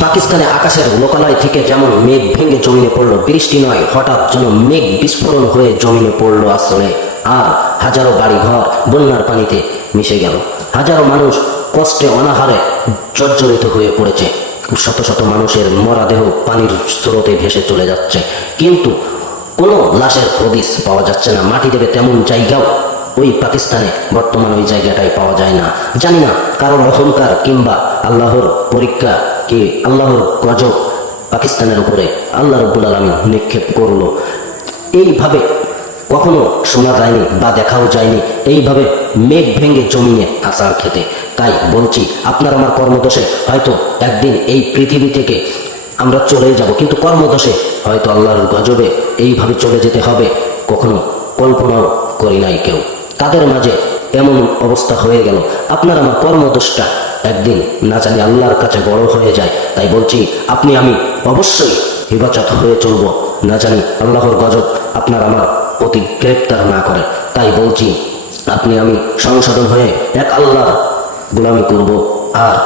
পাকিস্তানে আকাশের লোকালয় থেকে যেমন মেঘ ভেঙে জমিনে পড়ল, বৃষ্টি নয়, হঠাৎ যেন মেঘ বিস্ফোরণ হয়ে জমিনে পড়ল আসলে আর হাজারো বাড়ি ঘর বন্যার পানিতে মিশে গেল। হাজারো মানুষ কষ্টে অনাহারে জর্জরিত হয়ে পড়েছে। শত শত মানুষের মরাদেহ পানির স্রোতে ভেসে চলে যাচ্ছে। কিন্তু কোনো লাশের হদিস পাওয়া যাচ্ছে না। মাটি দেবে তেমন জায়গাও ওই পাকিস্তানে বর্তমান ওই জায়গাটায় পাওয়া যায় না। জানি না কারোর অহংকার কিংবা আল্লাহর পরীক্ষা কি আল্লাহর গজব পাকিস্তানের উপরে আল্লাহ রব্বুল আলমী নিক্ষেপ করল। এইভাবে কখনো শোনা যায়নি বা দেখাও যায়নি। এইভাবে মেঘ ভেঙে জমিনে আসার খেতে। তাই বলছি, আপনার আমার কর্মদোষে হয়তো একদিন এই পৃথিবী থেকে আমরা চলে যাব। কিন্তু কর্মদোষে হয়তো আল্লাহর গজবে এইভাবে চলে যেতে হবে। কখনো কল্পনাও করি নাই কেউ। তাদের মাঝে এমন অবস্থা হয়ে গেল। আপনার আমার কর্মদোষটা একদিন না জানি আল্লাহর কাছে বড় হয়ে যায়, তাই বলছি, আপনি আমি অবশ্যই হিফাজত হয়ে চলব। না জানি আল্লাহর গজব আপনার আমার অতি গ্রেপ্তার না করে, তাই বলছি, আপনি আমি সংশোধন হয়ে এক আল্লাহর গোলামি করব আর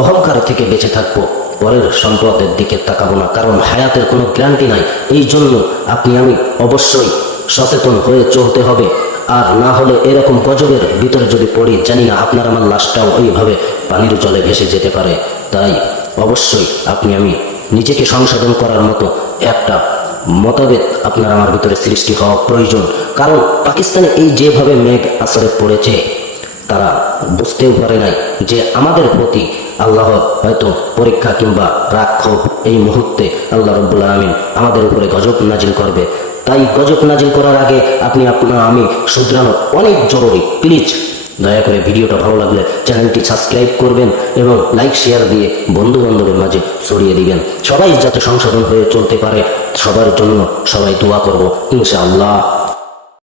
অহংকার থেকে বেঁচে থাকব। পরের সম্পদের দিকে তাকাবো না, কারণ হায়াতের কোনো গ্যারান্টি নাই। এই জন্য আপনি আমি অবশ্যই সচেতন হয়ে চলতে হবে। আর না হলে এরকম গজবের ভিতরে যদি পড়ি, জানি না আপনার আমার লাশটাও ওইভাবে পানির জলে ভেসে যেতে পারে। তাই অবশ্যই আপনি আমি নিজেকে সংশোধন করার মতো একটা মতভেদ আপনার আমার ভিতরে সৃষ্টি হওয়া প্রয়োজন। কারণ পাকিস্তানে এই যেভাবে মেঘ আসরে পড়েছে, তারা বুঝতেও পারে নাই যে আমাদের প্রতি আল্লাহ হয়তো পরীক্ষা কিংবা রাগ ক্ষোভ এই মুহূর্তে আল্লাহ রব্বুল আলমিন আমাদের উপরে গজব নাজিল করবে। তাই গজব নাজিল করার আগে আপনি আপনার আমি শুধরানো অনেক জরুরি। প্লিজ দয়া করে ভিডিওটা ভালো লাগলে চ্যানেলটি সাবস্ক্রাইব করবেন এবং লাইক শেয়ার দিয়ে বন্ধু বান্ধবের মাঝে ছড়িয়ে দিবেন। সবাই যাতে সংশোধন হয়ে চলতে পারে, সবার জন্য সবাই দোয়া করব, ইনশাআল্লাহ।